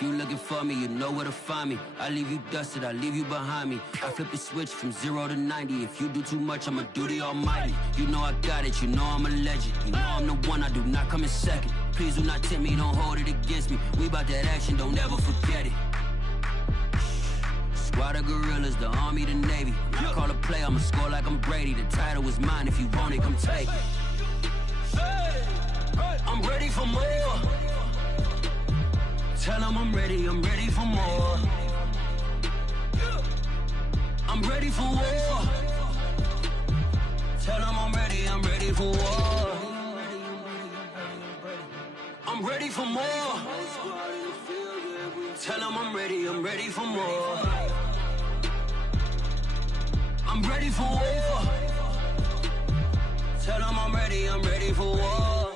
If you looking for me, you know where to find me. I leave you dusted, I leave you behind me. I flip the switch from 0 to 90. If you do too much, I'ma do the almighty. You know I got it, you know I'm a legend. You know I'm the one, I do not come in second. Please do not tempt me, don't hold it against me. We bout that action, don't ever forget it. Squad of gorillas, the army, the navy. When I call a play, I'ma score like I'm Brady. The title is mine, if you want it, come take it. I'm ready for more. Tell them I'm ready for more. I'm ready for war. Tell them I'm ready for war. I'm ready for more. Tell them I'm ready for more. I'm ready for war. Tell them I'm ready for war.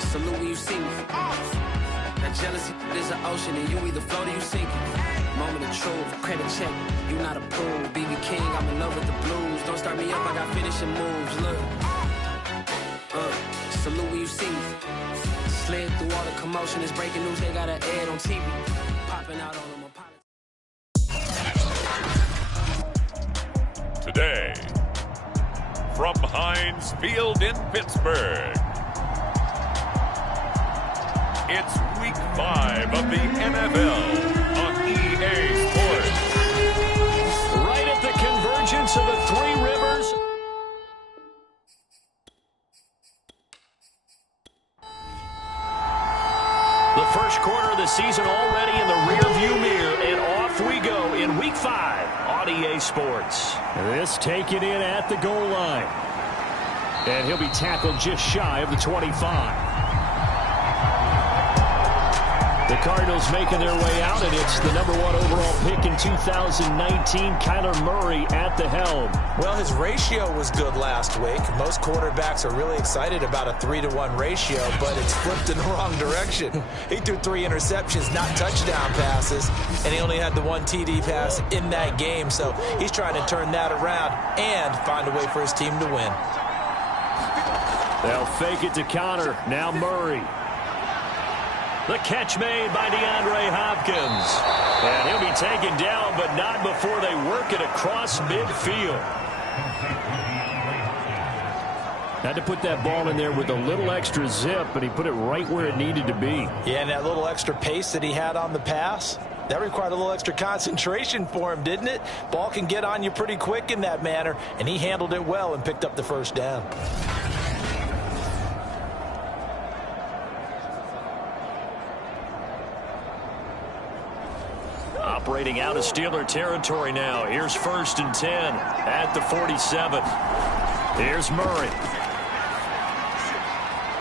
Salute when you see me. That jealousy is an ocean and you either float or you sink it. Moment of truth, credit check, you not approved. BB King, I'm in love with the blues. Don't start me up, I got finishing moves, look. Salute when you see me. Slid through all the commotion, it's breaking news, they got an ad on TV. Popping out on them. Today, from Heinz Field in Pittsburgh, it's Week 5 of the NFL on EA Sports. Right at the convergence of the Three Rivers. The first quarter of the season already in the rearview mirror, and off we go in Week 5 on EA Sports. This taken in at the goal line. And he'll be tackled just shy of the 25. The Cardinals making their way out, and it's the #1 overall pick in 2019, Kyler Murray at the helm. Well, his ratio was good last week. Most quarterbacks are really excited about a 3-to-1 ratio, but it's flipped in the wrong direction. He threw 3 interceptions, not touchdown passes, and he only had the 1 TD pass in that game. So he's trying to turn that around and find a way for his team to win. They'll fake it to Connor. Now Murray. The catch made by DeAndre Hopkins. And he'll be taken down, but not before they work it across midfield. Had to put that ball in there with a little extra zip, but he put it right where it needed to be. Yeah, and that little extra pace that he had on the pass, that required a little extra concentration for him, didn't it? Ball can get on you pretty quick in that manner, and he handled it well and picked up the first down. Operating out of Steeler territory now. Here's 1st and 10 at the 47. Here's Murray.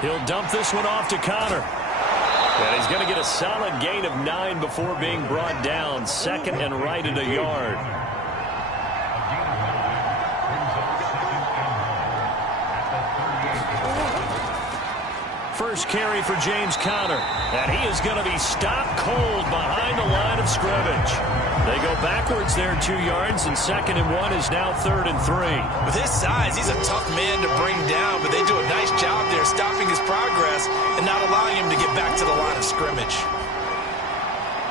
He'll dump this one off to Connor. And he's going to get a solid gain of 9 before being brought down. 2nd and right at a yard. First carry for James Conner. And he is going to be stopped cold behind the line of scrimmage. They go backwards there 2 yards, and 2nd and 1 is now 3rd and 3. With his size, he's a tough man to bring down, but they do a nice job there stopping his progress and not allowing him to get back to the line of scrimmage.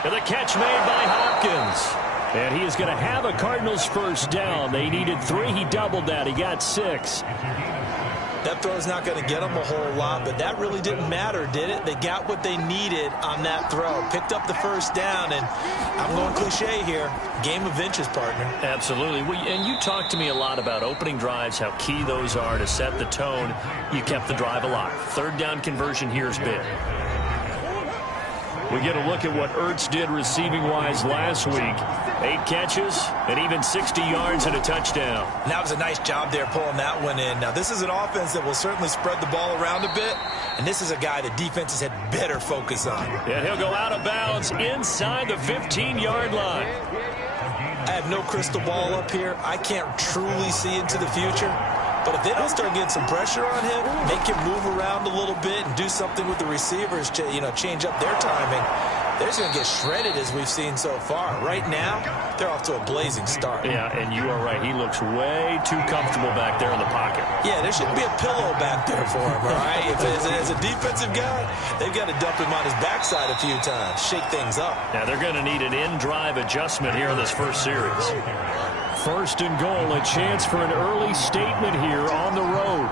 And the catch made by Hopkins. And he is going to have a Cardinals first down. They needed 3. He doubled that. He got 6. That throw's not going to get them a whole lot, but that really didn't matter, did it? They got what they needed on that throw. Picked up the first down, and I'm going cliche here. Game of inches, partner. Absolutely. And you talked to me a lot about opening drives, how key those are to set the tone. You kept the drive alive. 3rd down conversion here is big. We get a look at what Ertz did receiving-wise last week. 8 catches and even 60 yards and a touchdown. And that was a nice job there pulling that one in. Now, this is an offense that will certainly spread the ball around a bit, and this is a guy that defenses had better focus on. And he'll go out of bounds inside the 15-yard line. I have no crystal ball up here. I can't truly see into the future. But if they don't start getting some pressure on him, make him move around a little bit and do something with the receivers to, change up their timing, they're just going to get shredded as we've seen so far. Right now, they're off to a blazing start. Yeah, and you are right. He looks way too comfortable back there in the pocket. Yeah, there shouldn't be a pillow back there for him, all right? If as a defensive guy, they've got to dump him on his backside a few times, shake things up. Now, they're going to need an in-drive adjustment here in this first series. First and goal, a chance for an early statement here on the road.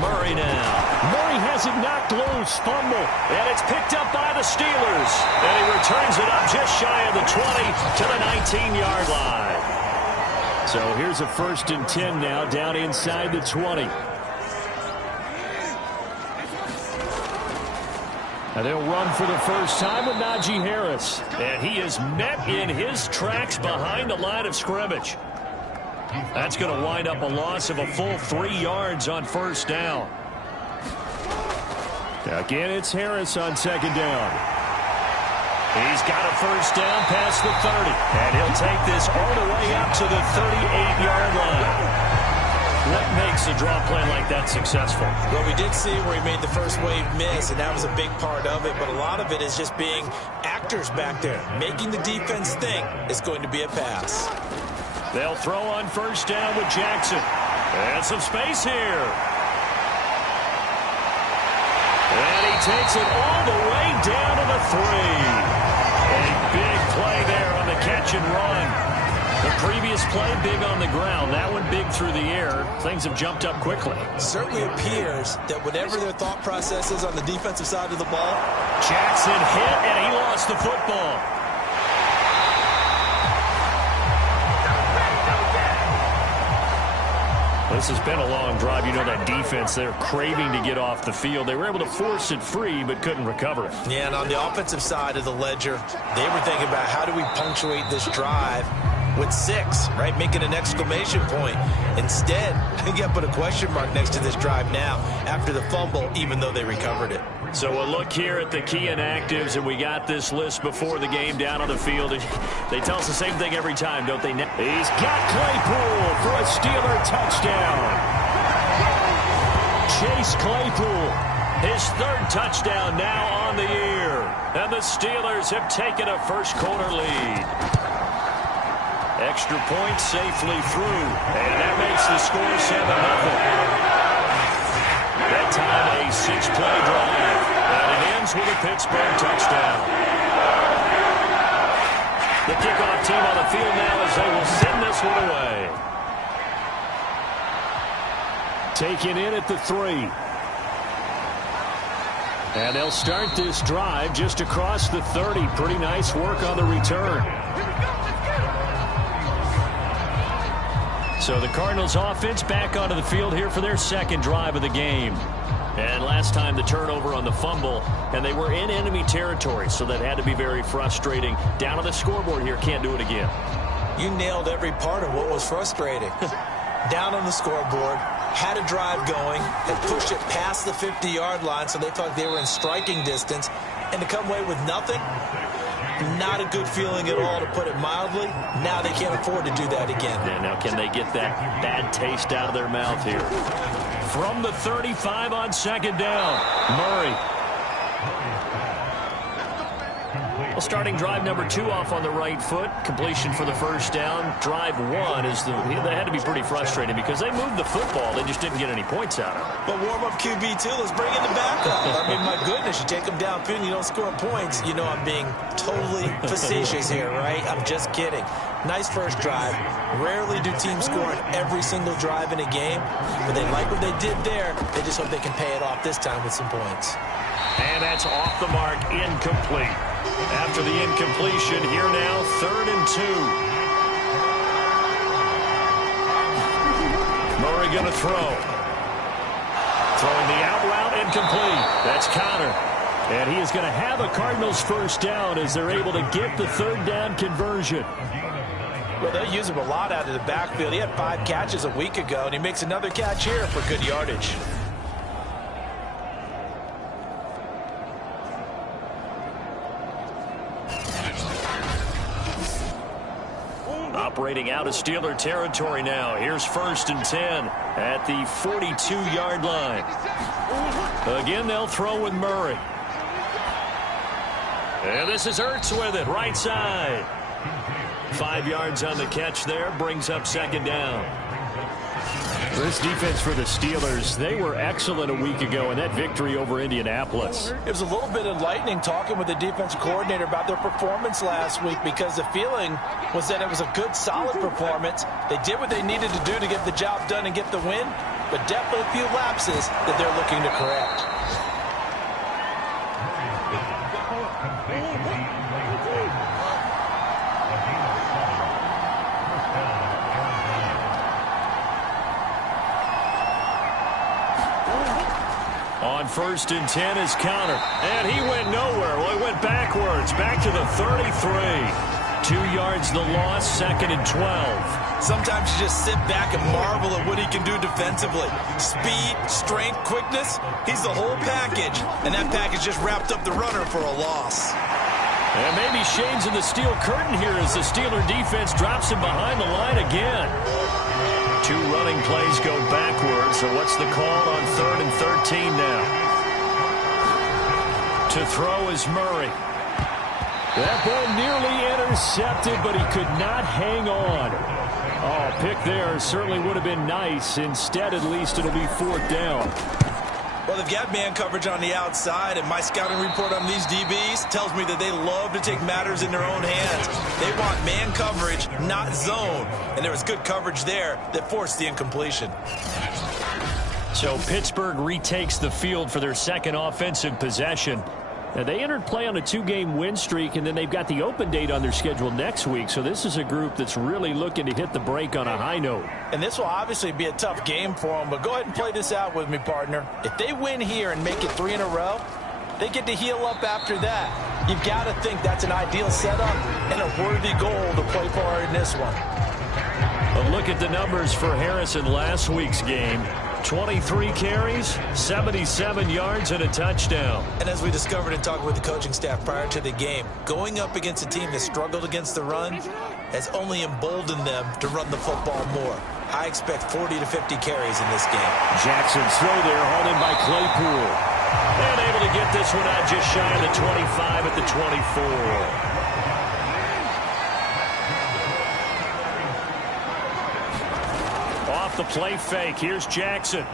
Murray now. Murray has it knocked loose, fumble, and it's picked up by the Steelers. And he returns it up just shy of the 20 to the 19-yard line. So here's a 1st and 10 now, down inside the 20. And they'll run for the first time with Najee Harris. And he is met in his tracks behind the line of scrimmage. That's going to wind up a loss of a full 3 yards on first down. Again, it's Harris on second down. He's got a first down past the 30. And he'll take this all the way up to the 38-yard line. What makes a draw play like that successful? Well, we did see where he made the first wave miss, and that was a big part of it. But a lot of it is just being actors back there, making the defense think it's going to be a pass. They'll throw on first down with Jackson. And some space here. And he takes it all the way down to the 3. A big play there on the catch and run. The previous play, big on the ground. That one big through the air. Things have jumped up quickly. Certainly appears that whatever their thought process is on the defensive side of the ball. Jackson hit, and he lost the football. This has been a long drive. You know that defense, they're craving to get off the field. They were able to force it free, but couldn't recover it. Yeah, and on the offensive side of the ledger, they were thinking about how do we punctuate this drive with 6, right? Making an exclamation point. Instead, you got to put a question mark next to this drive now after the fumble, even though they recovered it. So we'll look here at the key inactives, and we got this list before the game down on the field. They tell us the same thing every time, don't they? He's got Claypool for a Steeler touchdown. Chase Claypool, his 3rd touchdown now on the year. And the Steelers have taken a first quarter lead. Extra point safely through, and that makes the score 7-0. That time a 6-play drive, and it ends with a Pittsburgh touchdown. The kickoff team on the field now as they will send this one away. Taken in at the 3. And they'll start this drive just across the 30. Pretty nice work on the return. So the Cardinals offense back onto the field here for their 2nd drive of the game. And last time the turnover on the fumble, and they were in enemy territory, so that had to be very frustrating. Down on the scoreboard here, can't do it again. You nailed every part of what was frustrating. Down on the scoreboard, had a drive going, and pushed it past the 50-yard line, so they thought they were in striking distance, and to come away with nothing, not a good feeling at all, to put it mildly. Now they can't afford to do that again. Yeah, now can they get that bad taste out of their mouth here? From the 35 on second down, Murray. Well, starting drive number 2 off on the right foot. Completion for the first down. Drive 1 is they had to be pretty frustrating because they moved the football. They just didn't get any points out of it. But warm-up QB2, let's bring in the backup. I mean, my goodness, you take them downfield and you don't score points. You know I'm being totally facetious here, right? I'm just kidding. Nice first drive. Rarely do teams score on every single drive in a game, but they like what they did there. They just hope they can pay it off this time with some points. And that's off the mark, incomplete. After the incompletion, here now, 3rd and 2. Murray going to throw. Throwing the out route, incomplete. That's Connor. And he is going to have a Cardinals first down as they're able to get the 3rd down conversion. Well, they'll use him a lot out of the backfield. He had 5 catches a week ago, and he makes another catch here for good yardage. Operating out of Steeler territory now. Here's 1st and 10 at the 42-yard line. Again, they'll throw with Murray. And this is Ertz with it, right side. 5 yards on the catch there, brings up second down. This defense for the Steelers, they were excellent a week ago in that victory over Indianapolis. It was a little bit enlightening talking with the defensive coordinator about their performance last week, because the feeling was that it was a good, solid performance. They did what they needed to do to get the job done and get the win, but definitely a few lapses that they're looking to correct. On 1st and 10 is counter. And he went nowhere. Well, he went backwards. Back to the 33. 2 yards the loss, 2nd and 12. Sometimes you just sit back and marvel at what he can do defensively. Speed, strength, quickness. He's the whole package. And that package just wrapped up the runner for a loss. And maybe shades in the steel curtain here as the Steeler defense drops him behind the line again. 2 running plays go backwards, so what's the call on 3rd and 13 now? To throw is Murray. That ball nearly intercepted, but he could not hang on. Oh, pick there certainly would have been nice. Instead, at least, it'll be 4th down. Well, they've got man coverage on the outside, and my scouting report on these DBs tells me that they love to take matters in their own hands. They want man coverage, not zone. And there was good coverage there that forced the incompletion. So Pittsburgh retakes the field for their second offensive possession. Now, they entered play on a 2-game win streak, and then they've got the open date on their schedule next week. So this is a group that's really looking to hit the break on a high note. And this will obviously be a tough game for them, but go ahead and play this out with me, partner. If they win here and make it 3 in a row, they get to heal up after that. You've got to think that's an ideal setup and a worthy goal to play for in this one. A look at the numbers for Harris in last week's game. 23 carries, 77 yards, and a touchdown. And as we discovered in talking with the coaching staff prior to the game, going up against a team that struggled against the run has only emboldened them to run the football more. I expect 40 to 50 carries in this game. Jackson's throw there, hauled in by Claypool. And able to get this one out just shy of the 25 at the 24. Off the play fake, here's Jackson.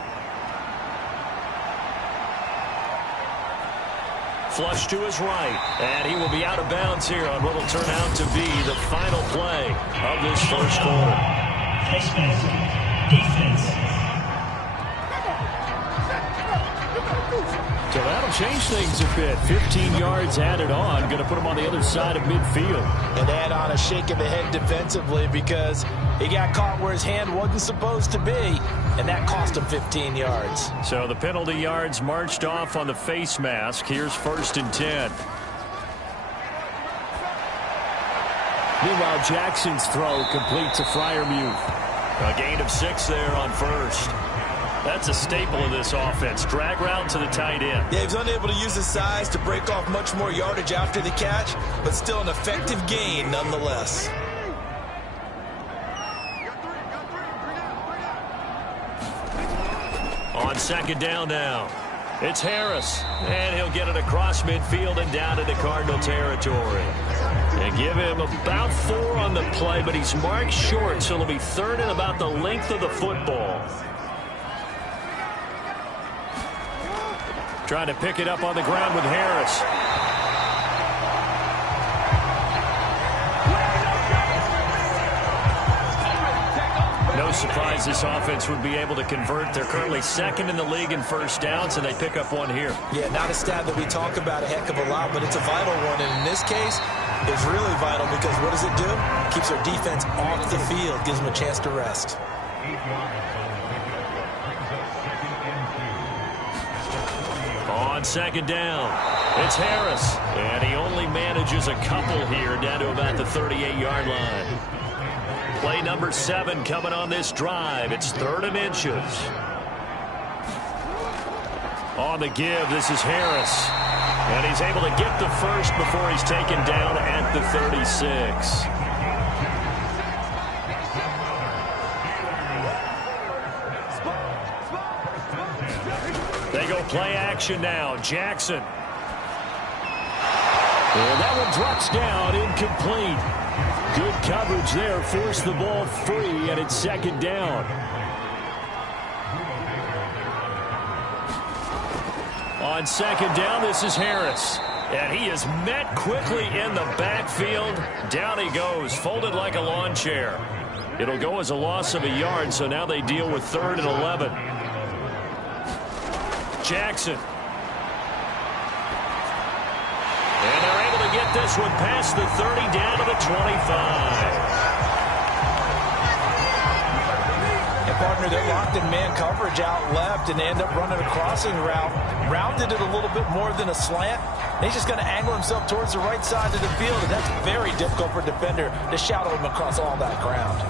Flush to his right, and he will be out of bounds here on what will turn out to be the final play of this first quarter. Defense. So that'll change things a bit. 15 yards added on, going to put him on the other side of midfield. And add on a shake of the head defensively because he got caught where his hand wasn't supposed to be, and that cost him 15 yards. So the penalty yards marched off on the face mask. Here's 1st and 10. Meanwhile, Jackson's throw complete to Freiermuth. A gain of 6 there on 1st. That's a staple of this offense. Drag route to the tight end. Yeah, he was unable to use his size to break off much more yardage after the catch, but still an effective gain nonetheless. On 2nd down now, it's Harris, and he'll get it across midfield and down into Cardinal territory. And give him about 4 on the play, but he's marked short, so it'll be 3rd and about the length of the football. Trying to pick it up on the ground with Harris. No surprise this offense would be able to convert. They're currently 2nd in the league in first downs, and they pick up 1 here. Yeah, not a stat that we talk about a heck of a lot, but it's a vital one. And in this case, it's really vital because what does it do? It keeps their defense off the field, gives them a chance to rest. On 2nd down, it's Harris, and he only manages a couple here down to about the 38-yard line. Play number 7 coming on this drive. It's 3rd and inches. On the give, this is Harris, and he's able to get the first before he's taken down at the 36. They go play action now. Jackson. And that one drops down, incomplete. Good coverage there, forced the ball free, and it's second down. On second down, this is Harris. And he is met quickly in the backfield. Down he goes, folded like a lawn chair. It'll go as a loss of a yard, so now they deal with 3rd and 11. Jackson. And they're able to get this one past the 30 down to the 25. Partner, they're locked in man coverage out left, and they end up running a crossing route. Rounded it a little bit more than a slant. And he's just going to angle himself towards the right side of the field, and that's very difficult for a defender to shadow him across all that ground.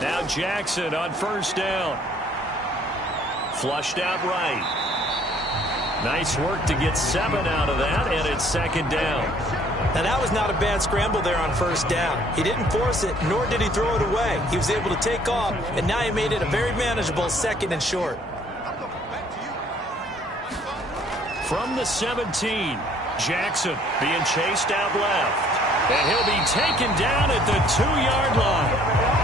Now Jackson on first down. Flushed out right. Nice work to get 7 out of that, and it's second down. Now that was not a bad scramble there on first down. He didn't force it, nor did he throw it away. He was able to take off, and now he made it a very manageable 2nd and short. From the 17, Jackson being chased out left. And he'll be taken down at the 2-yard line.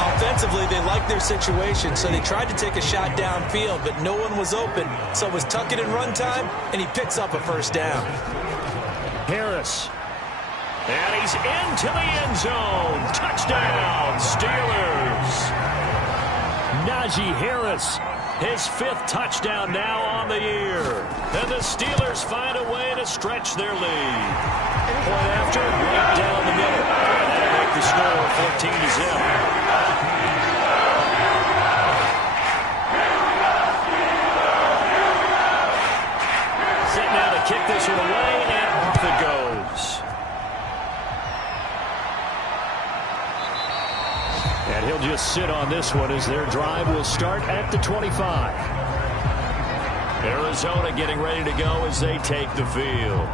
Offensively, they liked their situation, so they tried to take a shot downfield, but no one was open. So it was tuck it and run time, and he picks up a first down. Harris. And he's into the end zone. Touchdown, Steelers. Najee Harris, his 5th touchdown now on the year. And the Steelers find a way to stretch their lead. Point after, right down the middle. That'll make the score 14-0. Set now to kick this one away, and off it goes. And he'll just sit on this one as their drive will start at the 25. Arizona getting ready to go as they take the field.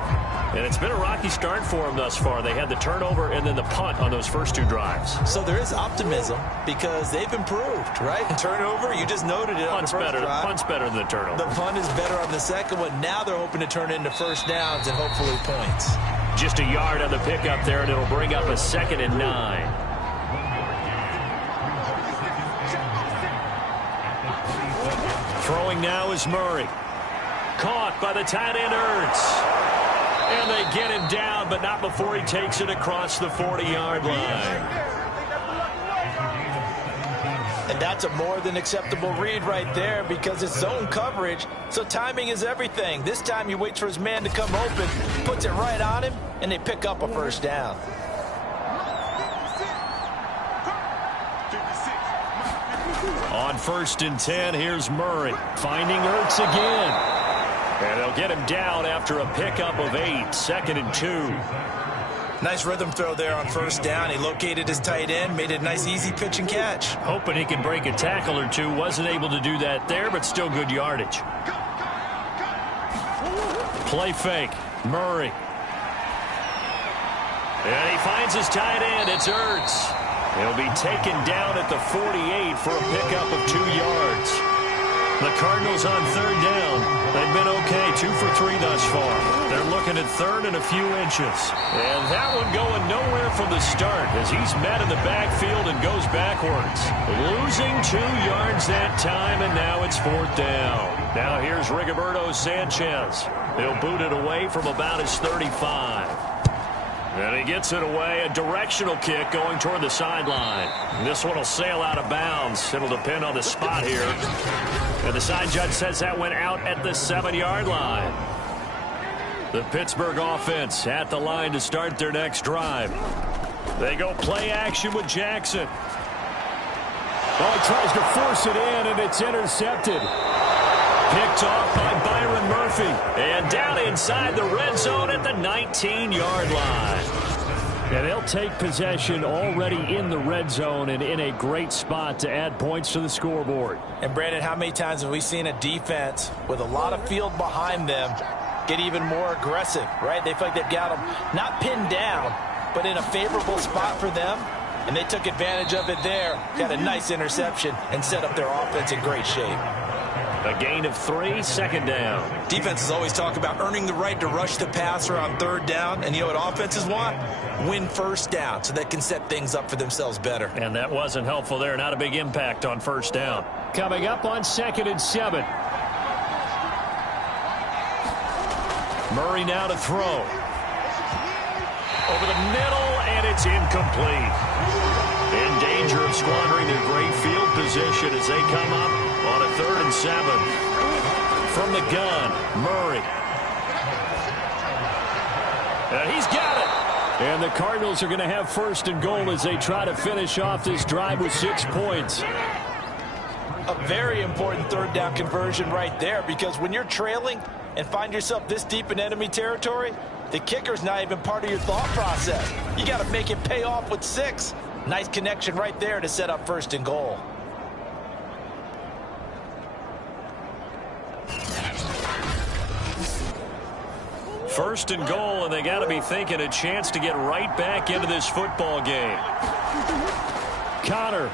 And it's been a rocky start for them thus far. They had the turnover and then the punt on those first 2 drives. So there is optimism because they've improved, right? Turnover, you just noted it on the first drive. Punt's better than the turnover. The punt is better on the second one. Now they're hoping to turn it into first downs and hopefully points. Just a yard on the pickup there, and it'll bring up a 2nd and 9. Throwing now is Murray. Caught by the tight end Ertz. And they get him down, but not before he takes it across the 40-yard line. And that's a more than acceptable read right there because it's zone coverage, so timing is everything. This time he waits for his man to come open, puts it right on him, and they pick up a first down. On 1st and 10, here's Murray finding Ertz again. And they'll get him down after a pickup of 8, 2nd and 2. Nice rhythm throw there on first down. He located his tight end, made it a nice easy pitch and catch. Hoping he can break a tackle or two. Wasn't able to do that there, but still good yardage. Play fake. Murray. And he finds his tight end. It's Ertz. He'll be taken down at the 48 for a pickup of 2 yards. The Cardinals on 3rd down. They've been okay, 2 for 3 thus far. They're looking at 3rd and a few inches. And that one going nowhere from the start as he's met in the backfield and goes backwards. Losing 2 yards that time, and now it's 4th down. Now here's Rigoberto Sanchez. He'll boot it away from about his 35. And he gets it away, a directional kick going toward the sideline. This one will sail out of bounds. It'll depend on the spot here. And the side judge says that went out at the 7-yard line. The Pittsburgh offense at the line to start their next drive. They go play action with Jackson. Oh, he tries to force it in, and it's intercepted. Picked off by Byron Murphy. And down inside the red zone at the 19-yard line. And they'll take possession already in the red zone and in a great spot to add points to the scoreboard. And, Brandon, how many times have we seen a defense with a lot of field behind them get even more aggressive, right? They feel like they've got them not pinned down, but in a favorable spot for them, and they took advantage of it there. Got a nice interception and set up their offense in great shape. A gain of 3, second down. Defenses always talk about earning the right to rush the passer on third down, and you know what offenses want? Win first down so they can set things up for themselves better. And that wasn't helpful there. Not a big impact on first down. Coming up on 2nd and 7. Murray now to throw. Over the middle, and it's incomplete. In danger of squandering their great field position as they come up on a 3rd and 7. From the gun, Murray. And he's got it. And the Cardinals are going to have 1st and goal as they try to finish off this drive with 6 points. A very important 3rd down conversion right there, because when you're trailing and find yourself this deep in enemy territory, the kicker's not even part of your thought process. You got to make it pay off with 6. Nice connection right there to set up 1st and goal. First and goal, and they got to be thinking a chance to get right back into this football game. Connor.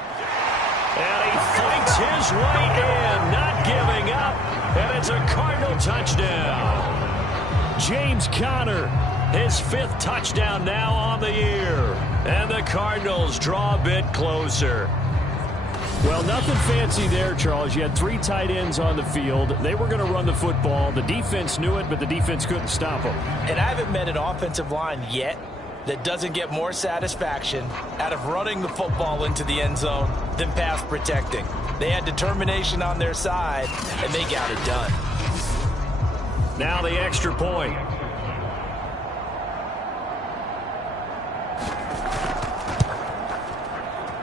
And he fights his way in, not giving up. And it's a Cardinal touchdown. James Conner, his 5th touchdown now on the year. And the Cardinals draw a bit closer. Well, nothing fancy there, Charles. You had 3 tight ends on the field. They were going to run the football. The defense knew it, but the defense couldn't stop them. And I haven't met an offensive line yet that doesn't get more satisfaction out of running the football into the end zone than pass protecting. They had determination on their side, and they got it done. Now the extra point.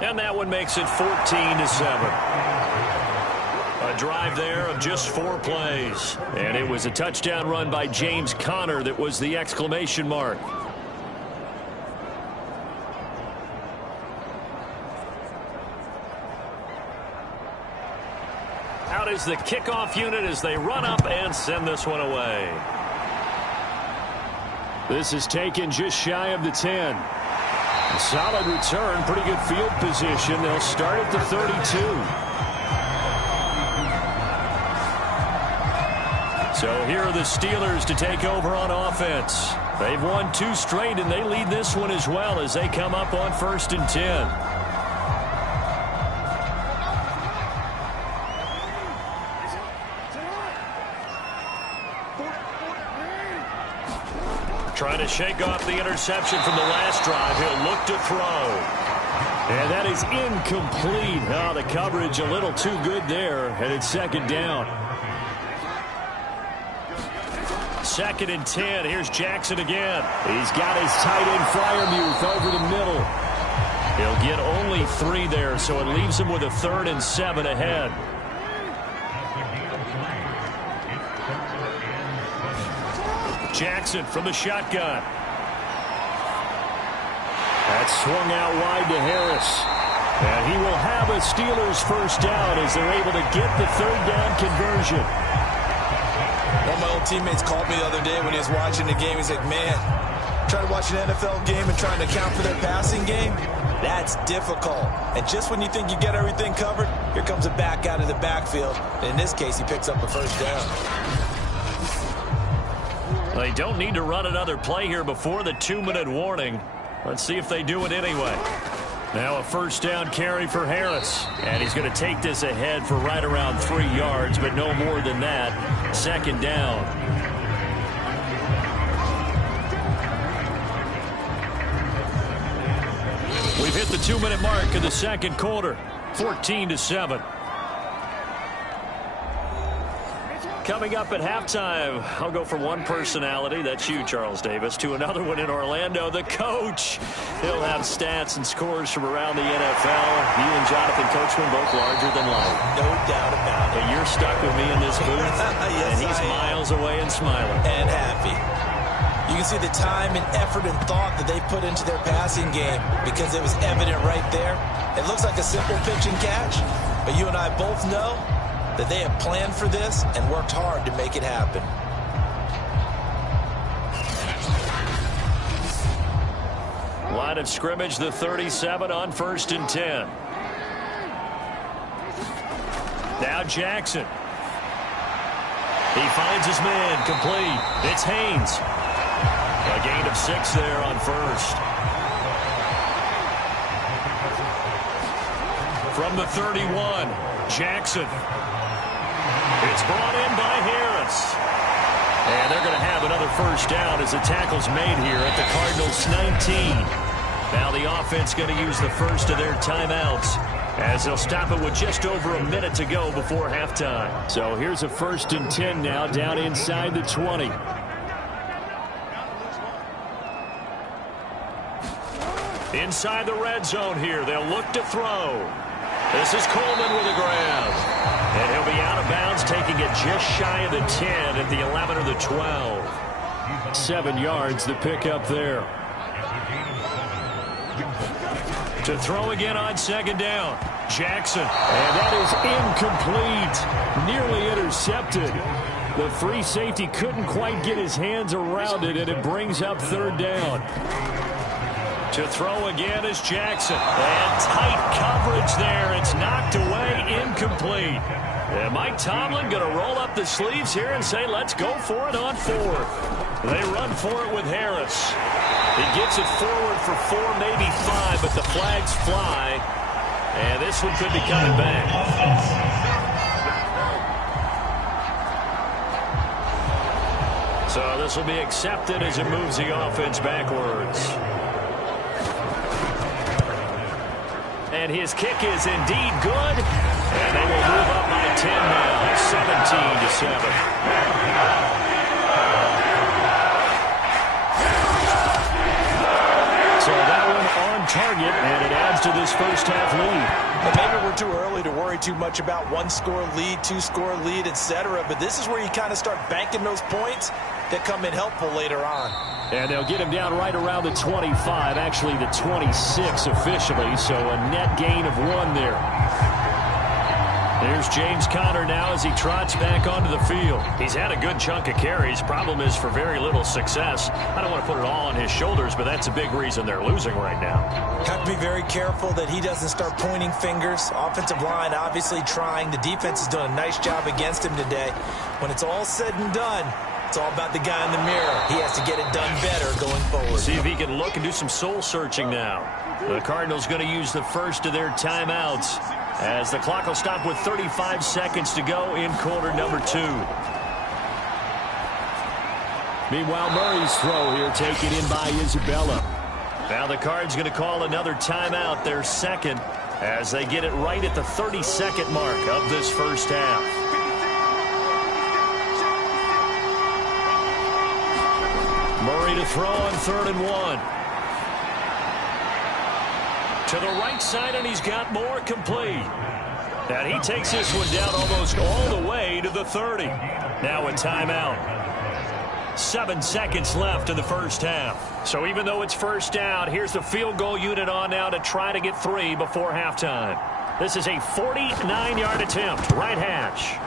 And that one makes it 14-7. A drive there of just 4 plays. And it was a touchdown run by James Conner that was the exclamation mark. Out is the kickoff unit as they run up and send this one away. This is taken just shy of the 10. A solid return, pretty good field position. They'll start at the 32. So here are the Steelers to take over on offense. They've won 2 straight, and they lead this one as well as they come up on 1st and 10. Trying to shake off the interception from the last drive. He'll look to throw. And that is incomplete. Oh, the coverage a little too good there, and it's 2nd down. 2nd and 10. Here's Jackson again. He's got his tight end Freiermuth over the middle. He'll get only 3 there, so it leaves him with a 3rd and 7 ahead. Jackson from the shotgun. That's swung out wide to Harris. And he will have a Steelers 1st down as they're able to get the 3rd down conversion. One of my old teammates called me the other day when he was watching the game. He's like, man, trying to watch an NFL game and trying to account for their passing game, that's difficult. And just when you think you get everything covered, here comes a back out of the backfield. And in this case, he picks up a 1st down. They don't need to run another play here before the 2-minute warning. Let's see if they do it anyway. Now a 1st down carry for Harris. And he's going to take this ahead for right around 3 yards, but no more than that. 2nd down. We've hit the 2-minute mark of the 2nd quarter. 14-7. Coming up at halftime, I'll go from one personality, that's you, Charles Davis, to another one in Orlando, the coach. He'll have stats and scores from around the NFL. You and Jonathan Coachman both larger than life. No doubt about it. And you're stuck with me in this booth, yes, and he's miles away and smiling. And happy. You can see the time and effort and thought that they put into their passing game because it was evident right there. It looks like a simple pitch and catch, but you and I both know that they have planned for this and worked hard to make it happen. Line of scrimmage, the 37 on 1st and 10. Now Jackson. He finds his man, complete. It's Haynes. A gain of 6 there on 1st. From the 31, Jackson. It's brought in by Harris. And they're going to have another first down as the tackle's made here at the Cardinals' 19. Now the offense going to use the first of their timeouts as they'll stop it with just over a minute to go before halftime. So here's a 1st and 10 now down inside the 20. Inside the red zone here. They'll look to throw. This is Coleman with a grab. And he'll be out of bounds, taking it just shy of the 10 at the 11 or the 12. 7 yards, the pickup there. To throw again on 2nd down. Jackson. And that is incomplete. Nearly intercepted. The free safety couldn't quite get his hands around it, and it brings up 3rd down. To throw again is Jackson. And tight coverage there. It's knocked away, incomplete. And Mike Tomlin going to roll up the sleeves here and say, let's go for it on 4th. They run for it with Harris. He gets it forward for 4, maybe 5, but the flags fly. And this one could be coming back. So this will be accepted as it moves the offense backwards. And his kick is indeed good. And they will move up by 10 now, 17-7. So that one on target, and it adds to this first half lead. But maybe we're too early to worry too much about 1-score lead, 2-score lead, etc. But this is where you kind of start banking those points that come in helpful later on. And they'll get him down right around the 25, actually the 26 officially, so a net gain of 1 there. There's James Conner now as he trots back onto the field. He's had a good chunk of carries. Problem is for very little success. I don't want to put it all on his shoulders, but that's a big reason they're losing right now. Have to be very careful that he doesn't start pointing fingers. Offensive line obviously trying. The defense has done a nice job against him today. When it's all said and done, it's all about the guy in the mirror. He has to get it done better going forward. See if he can look and do some soul searching now. The Cardinals going to use the first of their timeouts as the clock will stop with 35 seconds to go in quarter number 2. Meanwhile, Murray's throw here taken in by Isabella. Now the Cards going to call another timeout, their second, as they get it right at the 30-second mark of this first half. Murray to throw on 3rd and 1. To the right side, and he's got more, complete. And he takes this one down almost all the way to the 30. Now a timeout. 7 seconds left in the first half. So even though it's first down, here's the field goal unit on now to try to get 3 before halftime. This is a 49-yard attempt, right hash.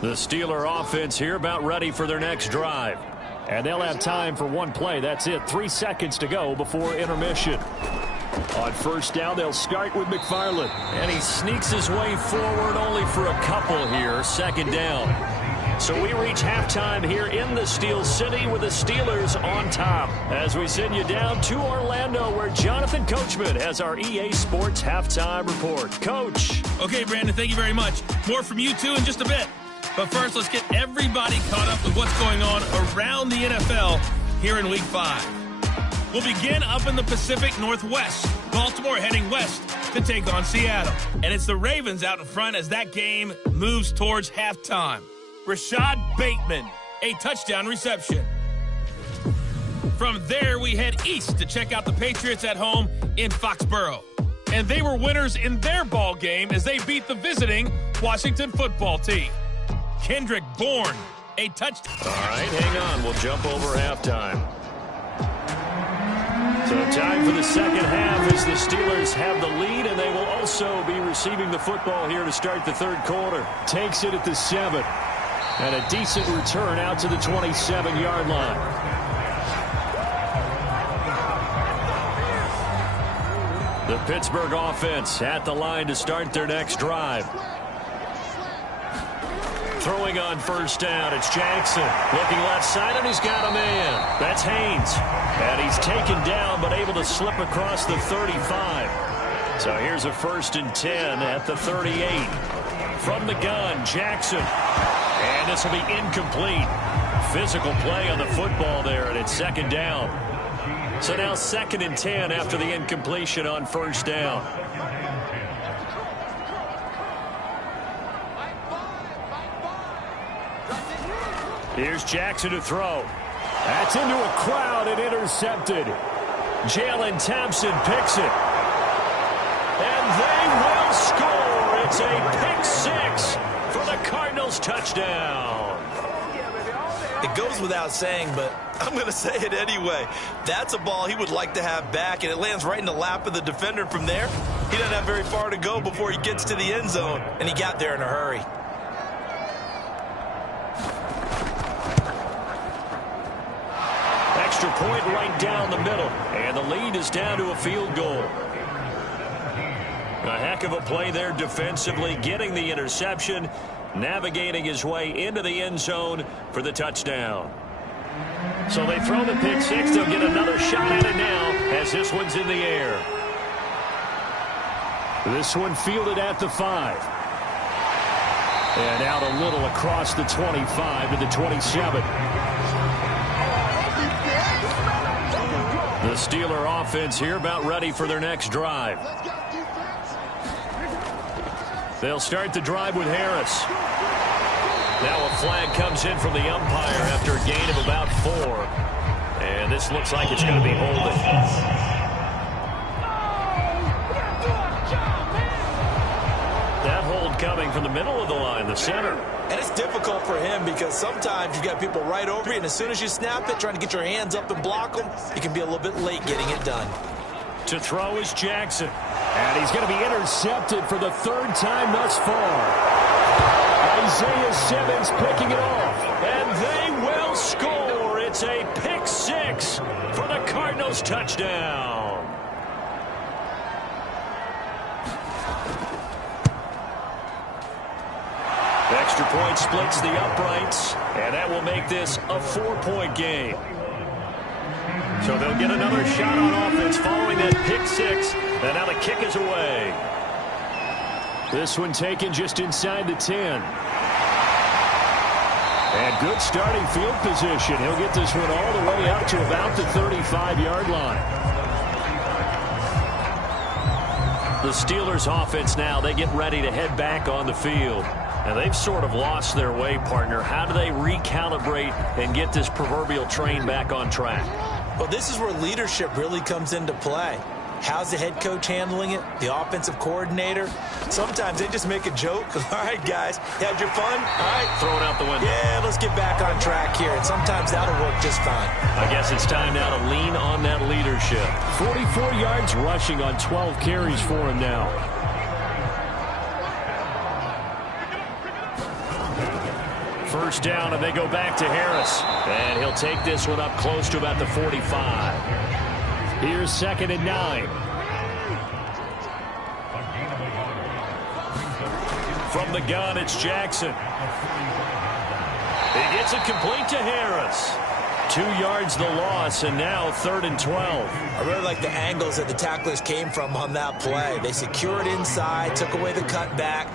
The Steeler offense here about ready for their next drive. And they'll have time for 1 play. That's it. 3 seconds to go before intermission. On first down, they'll start with McFarland. And he sneaks his way forward only for a couple here. 2nd down. So we reach halftime here in the Steel City with the Steelers on top. As we send you down to Orlando, where Jonathan Coachman has our EA Sports halftime report. Coach. Okay, Brandon, thank you very much. More from you two in just a bit. But first, let's get everybody caught up with what's going on around the NFL here in Week 5. We'll begin up in the Pacific Northwest. Baltimore heading west to take on Seattle. And it's the Ravens out in front as that game moves towards halftime. Rashad Bateman, a touchdown reception. From there, we head east to check out the Patriots at home in Foxborough. And they were winners in their ball game as they beat the visiting Washington football team. Kendrick Bourne, a touchdown. All right, hang on. We'll jump over halftime. So time for the second half as the Steelers have the lead, and they will also be receiving the football here to start the third quarter. Takes it at the 7. And a decent return out to the 27-yard line. The Pittsburgh offense at the line to start their next drive. Throwing on first down, it's Jackson. Looking left side, and he's got a man. That's Haynes. And he's taken down, but able to slip across the 35. So here's a 1st and 10 at the 38. From the gun, Jackson. And this will be incomplete. Physical play on the football there, and it's 2nd down. So now 2nd and 10 after the incompletion on first down. Here's Jackson to throw. That's into a crowd and intercepted. Jalen Thompson picks it. And they will score. It's a pick 6 for the Cardinals touchdown. It goes without saying, but I'm going to say it anyway. That's a ball he would like to have back, and it lands right in the lap of the defender. From there, he doesn't have very far to go before he gets to the end zone, and he got there in a hurry. Extra point right down the middle, and the lead is down to a field goal. A heck of a play there defensively, getting the interception, navigating his way into the end zone for the touchdown. So they throw the pick 6. They'll get another shot at it now as this one's in the air. This one fielded at the 5. And out a little across the 25 to the 27. The Steeler offense here about ready for their next drive. They'll start the drive with Harris. Now a flag comes in from the umpire after a gain of about 4. And this looks like it's going to be holding. That hold coming from the middle of the line, the center. And it's difficult for him because sometimes you got people right over you, and as soon as you snap it, trying to get your hands up and block them, you can be a little bit late getting it done. To throw is Jackson. And he's going to be intercepted for the 3rd time thus far. Isaiah Simmons picking it off. And they will score. It's a pick 6 for the Cardinals touchdown. Extra point splits the uprights. And that will make this a 4-point game. So they'll get another shot on offense following that pick 6. And now the kick is away. This one taken just inside the 10. And good starting field position. He'll get this one all the way up to about the 35-yard line. The Steelers offense now, they get ready to head back on the field. And they've sort of lost their way, partner. How do they recalibrate and get this proverbial train back on track? Well, this is where leadership really comes into play. How's the head coach handling it? The offensive coordinator? Sometimes they just make a joke. All right, guys, had your fun? All right. Throw it out the window. Yeah, let's get back on track here. And sometimes that'll work just fine. I guess it's time now to lean on that leadership. 44 yards rushing on 12 carries for him now. First down, and they go back to Harris. And he'll take this one up close to about the 45. Here's 2nd and 9. From the gun, it's Jackson. He gets it complete to Harris. 2 yards the loss, and now 3rd and 12. I really like the angles that the tacklers came from on that play. They secured inside, took away the cutback.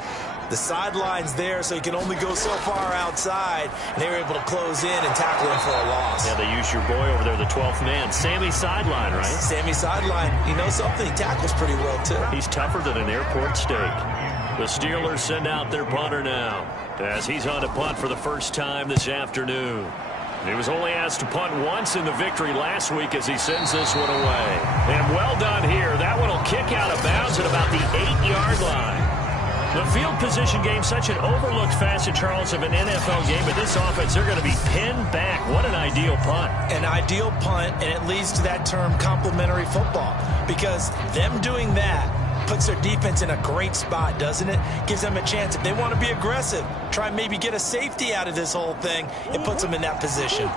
The sideline's there, so he can only go so far outside. And they were able to close in and tackle him for a loss. Yeah, they use your boy over there, the 12th man. Sammy Sideline, right? Sammy Sideline. You know something? He tackles pretty well, too. He's tougher than an airport steak. The Steelers send out their punter now, as he's on to punt for the first time this afternoon. He was only asked to punt once in the victory last week as he sends this one away. And well done here. That one will kick out of bounds at about the 8-yard line. The field position game, such an overlooked facet, Charles, of an NFL game, but this offense, they're going to be pinned back. What an ideal punt. An ideal punt, and it leads to that term complementary football, because them doing that puts their defense in a great spot, doesn't it? Gives them a chance. If they want to be aggressive, try and maybe get a safety out of this whole thing, it puts them in that position.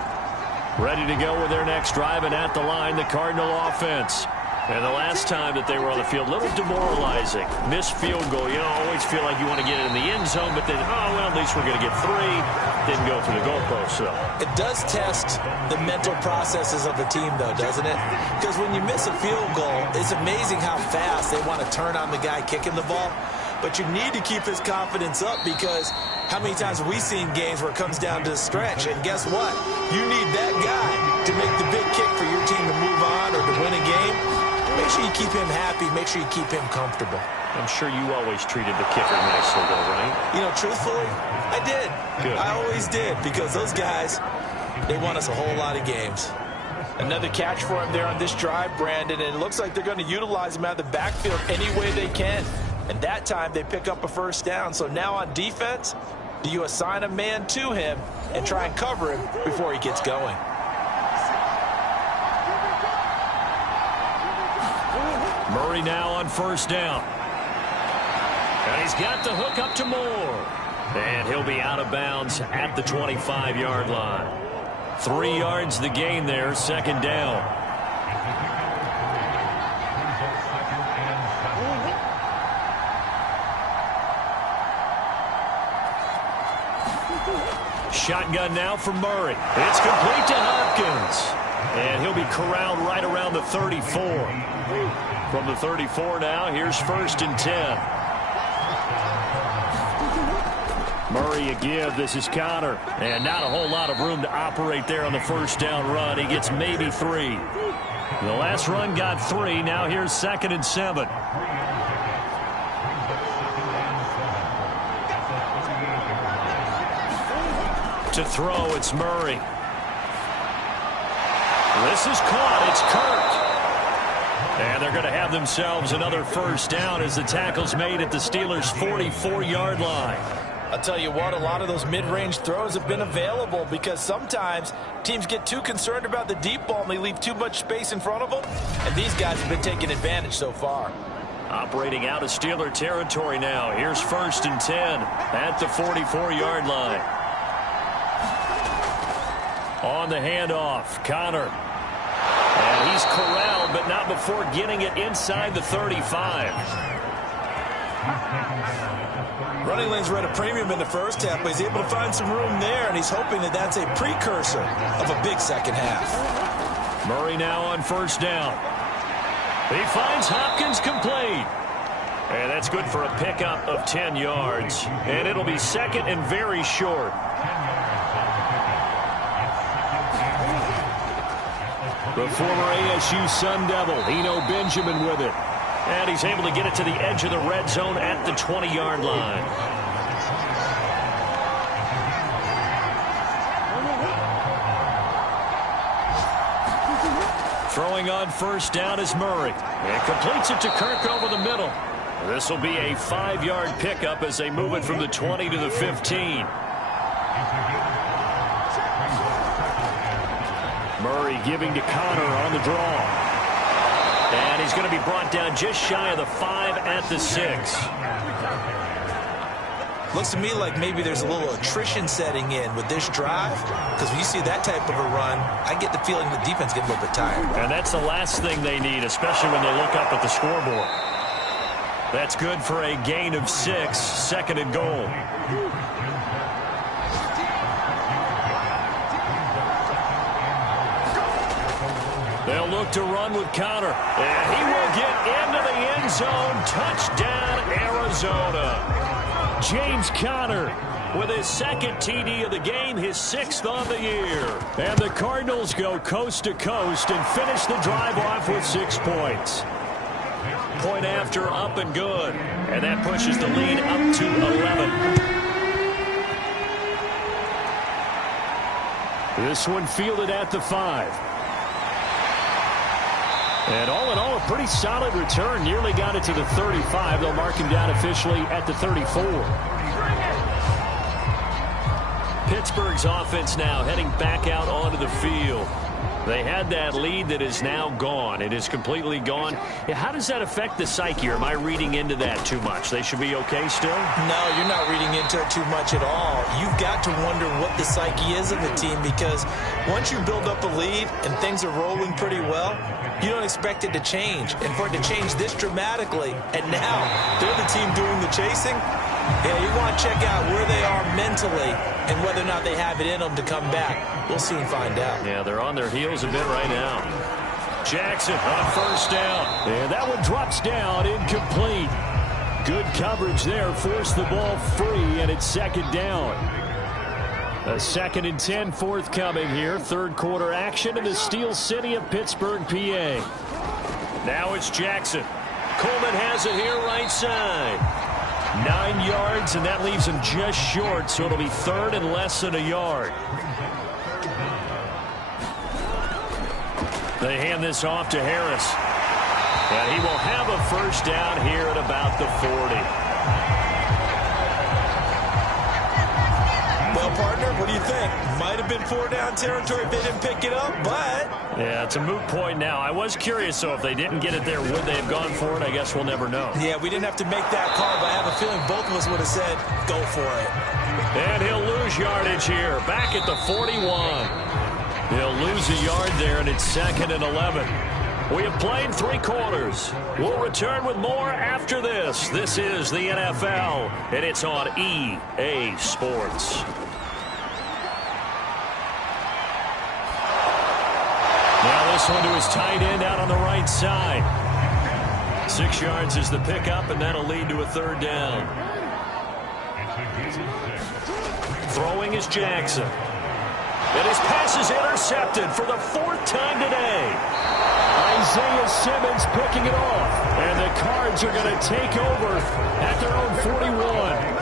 Ready to go with their next drive, and at the line, the Cardinal offense. And the last time that they were on the field, a little demoralizing. Missed field goal. You know, always feel like you want to get it in the end zone, but then, oh, well, at least we're going to get 3. Didn't go through the goalpost, though. It does test the mental processes of the team, though, doesn't it? Because when you miss a field goal, it's amazing how fast they want to turn on the guy kicking the ball. But you need to keep his confidence up, because how many times have we seen games where it comes down to the stretch? And guess what? You need that guy to make the big kick for your team to move on or to win a game. Make sure you keep him happy. Make sure you keep him comfortable. I'm sure you always treated the kicker nicely, though, right? You know, truthfully, I did. Good. I always did, because those guys, they won us a whole lot of games. Another catch for him there on this drive, Brandon, and it looks like they're going to utilize him out of the backfield any way they can. And that time, they pick up a first down. So now on defense, do you assign a man to him and try and cover him before he gets going? Murray now on first down. And he's got the hook up to Moore. And he'll be out of bounds at the 25-yard line. 3 yards the gain there, second down. Shotgun now for Murray. It's complete to Hopkins. And he'll be corralled right around the 34. From the 34 now, here's 1st and 10. Murray a give. This is Connor. And not a whole lot of room to operate there on the first down run. He gets maybe 3. The last run got 3. Now here's 2nd and 7. To throw, it's Murray. This is caught. It's Kirk. And they're going to have themselves another first down as the tackle's made at the Steelers' 44-yard line. I'll tell you what, a lot of those mid-range throws have been available, because sometimes teams get too concerned about the deep ball and they leave too much space in front of them. And these guys have been taking advantage so far. Operating out of Steeler territory now. Here's 1st and 10 at the 44-yard line. On the handoff, Connor. And he's corralled, but not before getting it inside the 35. Running lanes were at a premium in the first half, but he's able to find some room there, and he's hoping that that's a precursor of a big second half. Murray now on first down. He finds Hopkins complete. And that's good for a pickup of 10 yards. And it'll be 2nd and very short. The former ASU Sun Devil, Eno Benjamin with it. And he's able to get it to the edge of the red zone at the 20-yard line. Throwing on first down is Murray. And completes it to Kirk over the middle. This will be a 5-yard pickup as they move it from the 20 to the 15. Murray giving to Connor on the draw. And he's going to be brought down just shy of the 5 at the 6. Looks to me like maybe there's a little attrition setting in with this drive, because when you see that type of a run, I get the feeling the defense gets a little bit tired. And that's the last thing they need, especially when they look up at the scoreboard. That's good for a gain of 6, 2nd and goal. They'll look to run with Connor. And he will get into the end zone. Touchdown, Arizona. James Conner with his 2nd TD of the game, his 6th on the year. And the Cardinals go coast to coast and finish the drive off with 6 points. Point after, up and good. And that pushes the lead up to 11. This one fielded at the 5. And all in all, a pretty solid return. Nearly got it to the 35. They'll mark him down officially at the 34. Pittsburgh's offense now heading back out onto the field. They had that lead that is now gone. It is completely gone. How does that affect the psyche? Or am I reading into that too much? They should be okay still? No, you're not reading into it too much at all. You've got to wonder what the psyche is of the team, because once you build up a lead and things are rolling pretty well, you don't expect it to change. And for it to change this dramatically, and now they're the team doing the chasing, yeah, you want to check out where they are mentally and whether or not they have it in them to come back. We'll soon find out. Yeah, they're on their heels a bit right now. Jackson on first down. And that one drops down, incomplete. Good coverage there, forced the ball free, and it's second down. A 2nd and 10 forthcoming here. Third quarter action in the Steel City of Pittsburgh, PA. Now it's Jackson. Coleman has it here right side. 9 yards, and that leaves him just short, so it'll be third and less than a yard. They hand this off to Harris. And he will have a first down here at about the 40. Well, partner, what do you think? Might have been 4-down territory if they didn't pick it up, but... Yeah, it's a moot point now. I was curious, so if they didn't get it there, would they have gone for it? I guess we'll never know. Yeah, we didn't have to make that call, but I have a feeling both of us would have said, go for it. And he'll lose yardage here, back at the 41. He'll lose a yard there, and it's 2nd and 11. We have played 3 quarters. We'll return with more after this. This is the NFL, and it's on EA Sports. Now this one to his tight end out on the right side. 6 yards is the pickup, and that'll lead to a third down. Throwing is Jackson. And his pass is intercepted for the 4th time today. Isaiah Simmons picking it off. And the Cards are going to take over at their own 41.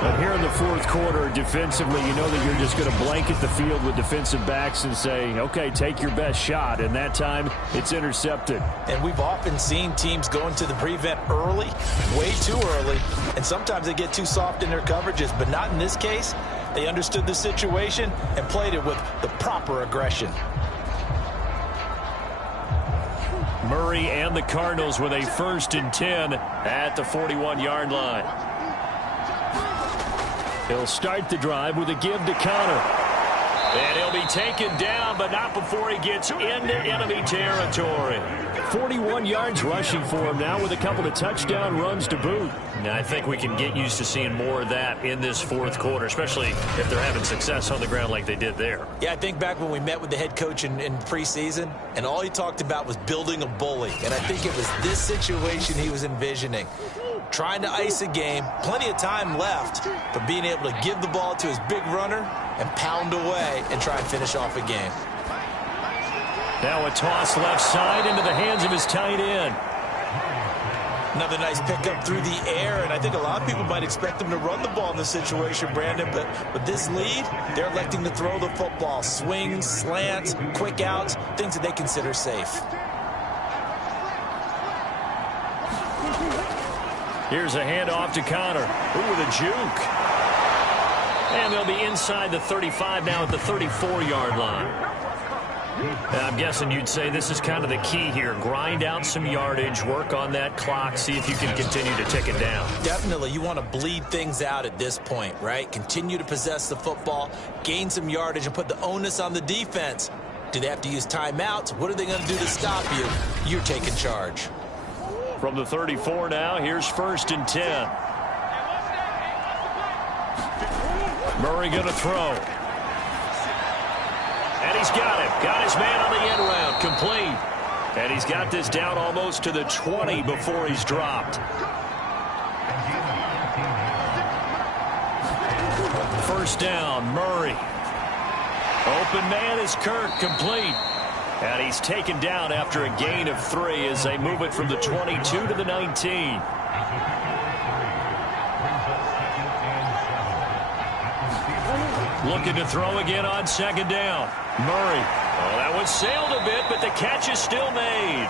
But here in the 4th quarter, defensively, you know that you're just going to blanket the field with defensive backs and say, okay, take your best shot. And that time, it's intercepted. And we've often seen teams go into the prevent early, way too early, and sometimes they get too soft in their coverages, but not in this case. They understood the situation and played it with the proper aggression. Murray and the Cardinals with a 1st and 10 at the 41-yard line. He'll start the drive with a give to Connor. And he'll be taken down, but not before he gets into enemy territory. 41 yards rushing for him now with a couple of touchdown runs to boot. Now, I think we can get used to seeing more of that in this 4th quarter, especially if they're having success on the ground like they did there. Yeah, I think back when we met with the head coach in preseason, and all he talked about was building a bully. And I think it was this situation he was envisioning. Trying to ice a game, plenty of time left, but being able to give the ball to his big runner and pound away and try and finish off a game. Now a toss left side into the hands of his tight end. Another nice pickup through the air, and I think a lot of people might expect them to run the ball in this situation, Brandon, but with this lead, they're electing to throw the football. Swings, slants, quick outs, things that they consider safe. Here's a handoff to Connor. Ooh, with a juke. And they'll be inside the 35 now at the 34-yard line. I'm guessing you'd say this is kind of the key here. Grind out some yardage, work on that clock, see if you can continue to tick it down. Definitely. You want to bleed things out at this point, right? Continue to possess the football, gain some yardage, and put the onus on the defense. Do they have to use timeouts? What are they going to do to stop you? You're taking charge. From the 34 now, here's 1st and 10. Murray going to throw. And he's got him. Got his man on the end round. Complete. And he's got this down almost to the 20 before he's dropped. First down, Murray. Open man is Kirk. Complete. And he's taken down after a gain of 3 as they move it from the 22 to the 19. Looking to throw again on 2nd down. Murray. Oh, that one sailed a bit, but the catch is still made.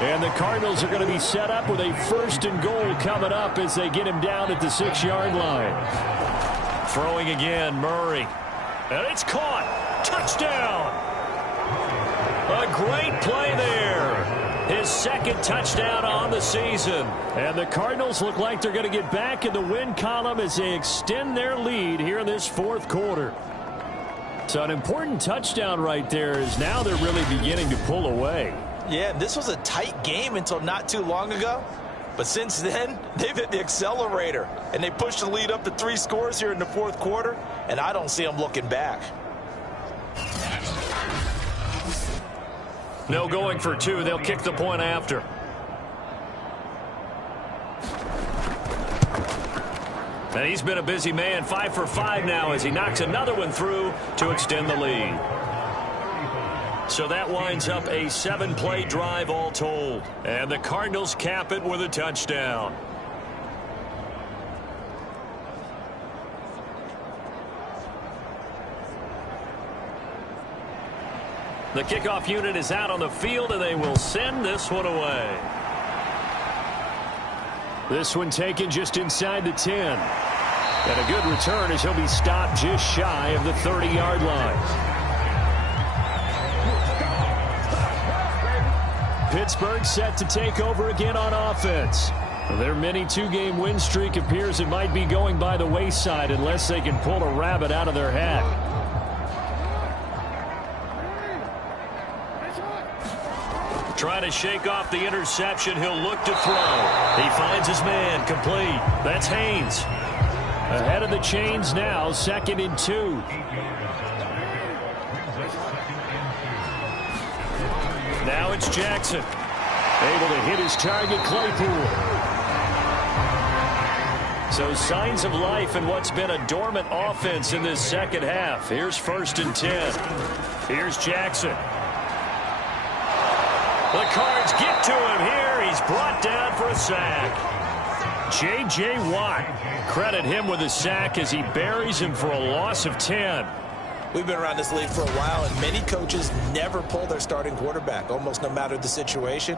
And the Cardinals are going to be set up with a 1st and goal coming up as they get him down at the 6-yard line. Throwing again, Murray. And it's caught. Touchdown. A great play there. His 2nd touchdown on the season. And the Cardinals look like they're going to get back in the win column as they extend their lead here in this 4th quarter. So an important touchdown right there is now they're really beginning to pull away. Yeah, this was a tight game until not too long ago. But since then, they've hit the accelerator. And they pushed the lead up to 3 scores here in the 4th quarter. And I don't see them looking back. No going for 2. They'll kick the point after. And he's been a busy man. 5 for 5 now as he knocks another one through to extend the lead. So that winds up a 7-play drive all told. And the Cardinals cap it with a touchdown. The kickoff unit is out on the field, and they will send this one away. This one taken just inside the 10. And a good return as he'll be stopped just shy of the 30-yard line. Pittsburgh set to take over again on offense. Their mini 2-game win streak appears it might be going by the wayside unless they can pull a rabbit out of their hat. Trying to shake off the interception. He'll look to throw. He finds his man. Complete. That's Haynes. Ahead of the chains now. 2nd and 2. Now it's Jackson. Able to hit his target, Claypool. So signs of life in what's been a dormant offense in this 2nd half. Here's 1st and 10. Here's Jackson. The Cards get to him here. He's brought down for a sack. J.J. Watt. Credit him with a sack as he buries him for a loss of 10. We've been around this league for a while, and many coaches never pull their starting quarterback, almost no matter the situation.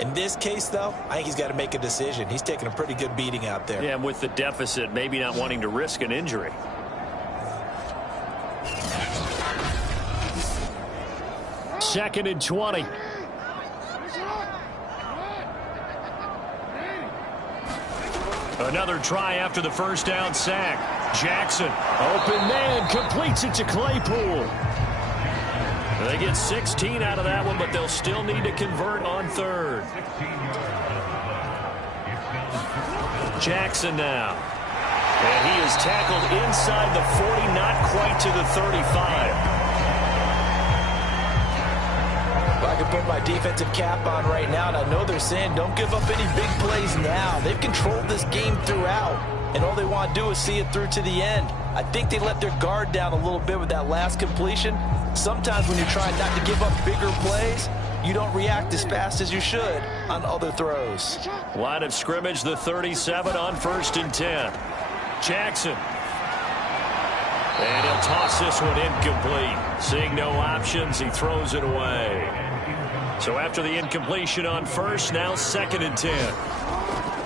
In this case, though, I think he's got to make a decision. He's taking a pretty good beating out there. Yeah, and with the deficit, maybe not wanting to risk an injury. Second and 20. Another try after the 1st down sack. Jackson, open man, completes it to Claypool. They get 16 out of that one, but they'll still need to convert on 3rd. Jackson now. And he is tackled inside the 40, not quite to the 35. I can put my defensive cap on right now, and I know they're saying don't give up any big plays now. They've controlled this game throughout, and all they want to do is see it through to the end. I think they let their guard down a little bit with that last completion. Sometimes when you're trying not to give up bigger plays, you don't react as fast as you should on other throws. Line of scrimmage, the 37 on 1st and 10. Jackson. And he'll toss this one incomplete. Seeing no options, he throws it away. So after the incompletion on 1st, now 2nd and 10.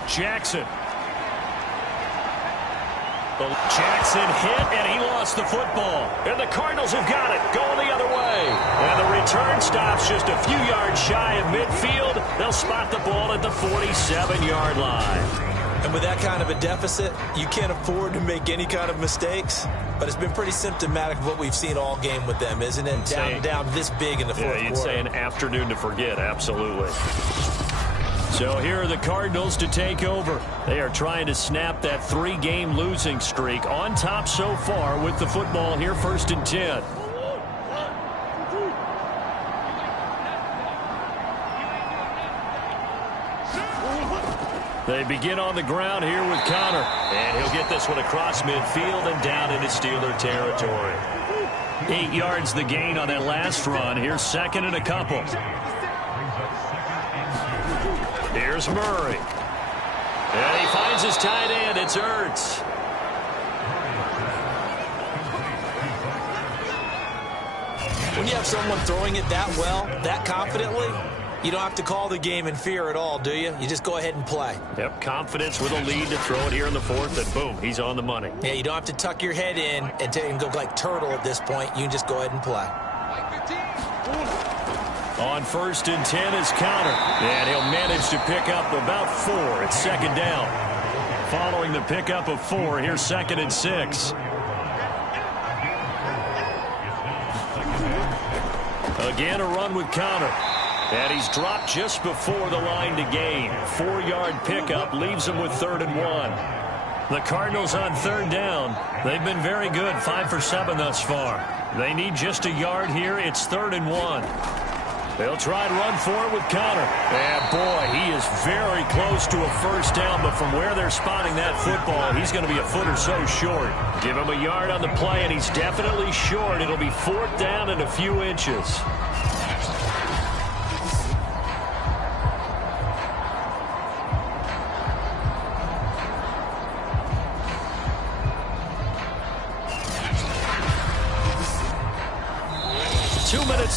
Jackson. Jackson hit, and he lost the football. And the Cardinals have got it, going the other way. And the return stops just a few yards shy of midfield. They'll spot the ball at the 47-yard line. And with that kind of a deficit, you can't afford to make any kind of mistakes. But it's been pretty symptomatic of what we've seen all game with them, isn't it? Down this big in the 4th quarter. Yeah, you'd say an afternoon to forget, absolutely. So here are the Cardinals to take over. They are trying to snap that 3-game losing streak. On top so far with the football here, 1st and 10. They begin on the ground here with Connor. And he'll get this one across midfield and down into Steeler territory. 8 yards the gain on that last run. Here's 2nd and a couple. Here's Murray. And he finds his tight end. It's Ertz. When you have someone throwing it that well, that confidently, You don't have to call the game in fear at all, do you? You just go ahead and play. Yep, confidence with a lead to throw it here in the fourth, and boom, he's on the money. Yeah, you don't have to tuck your head in and go like turtle at this point. You can just go ahead and play. On 1st and 10 is Counter, and he'll manage to pick up about 4. It's 2nd down. Following the pickup of 4, here's 2nd and 6. Again, a run with Counter. And he's dropped just before the line to gain. 4-yard pickup leaves him with 3rd and 1. The Cardinals on 3rd down. They've been very good, 5 for 7 thus far. They need just a yard here. It's 3rd and 1. They'll try and run for it with Counter. And boy, he is very close to a 1st down, but from where they're spotting that football, he's going to be a foot or so short. Give him a yard on the play, and he's definitely short. It'll be 4th down and a few inches.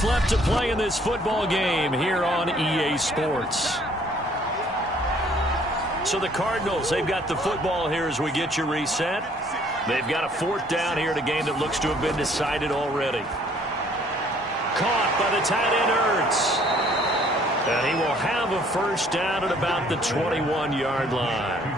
Left to play in this football game here on EA Sports. So the Cardinals, they've got the football here as we get you reset. They've got a 4th down here in a game that looks to have been decided already. Caught by the tight end Ertz. And he will have a 1st down at about the 21-yard line.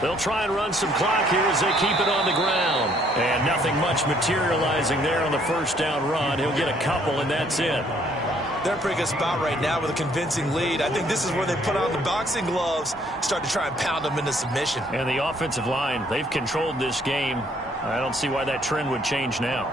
They'll try and run some clock here as they keep it on the ground. And nothing much materializing there on the 1st down run. He'll get a couple, and that's it. They're in a pretty good spot right now with a convincing lead. I think this is where they put on the boxing gloves, start to try and pound them into submission. And the offensive line, they've controlled this game. I don't see why that trend would change now.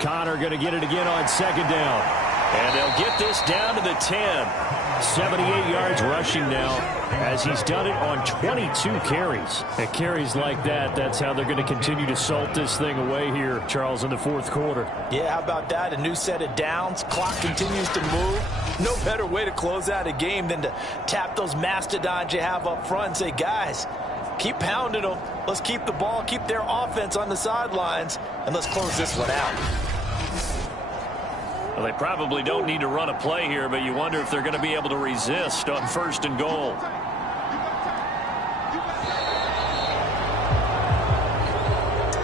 Connor going to get it again on 2nd down. And they'll get this down to the 10. 78 yards rushing now, as he's done it on 22 carries. At carries like that, that's how they're going to continue to salt this thing away here, Charles, in the 4th quarter. Yeah, how about that? A new set of downs. Clock continues to move. No better way to close out a game than to tap those mastodons you have up front and say, guys, keep pounding them. Let's keep the ball, keep their offense on the sidelines, and let's close this one out. Well, they probably don't need to run a play here, but you wonder if they're going to be able to resist on 1st and goal.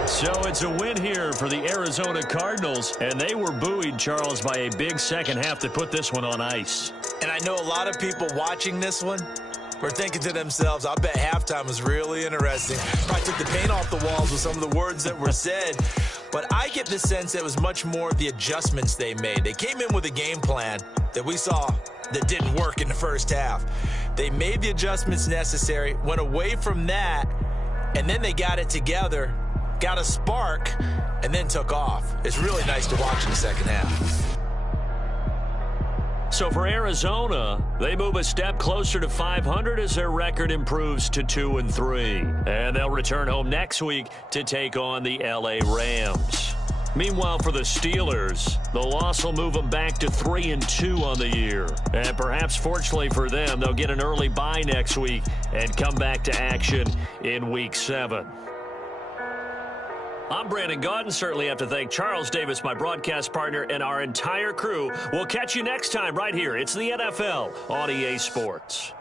So it's a win here for the Arizona Cardinals, and they were buoyed, Charles, by a big second half to put this one on ice. And I know a lot of people watching this one were thinking to themselves, I bet halftime was really interesting. Probably took the paint off the walls with some of the words that were said. But I get the sense that it was much more the adjustments they made. They came in with a game plan that we saw that didn't work in the 1st half. They made the adjustments necessary, went away from that, and then they got it together, got a spark, and then took off. It's really nice to watch in the 2nd half. So for Arizona, they move a step closer to 500 as their record improves to 2-3. And they'll return home next week to take on the LA Rams. Meanwhile, for the Steelers, the loss will move them back to 3-2 on the year. And perhaps fortunately for them, they'll get an early bye next week and come back to action in Week 7. I'm Brandon Gaudin. Certainly have to thank Charles Davis, my broadcast partner, and our entire crew. We'll catch you next time right here. It's the NFL on EA Sports.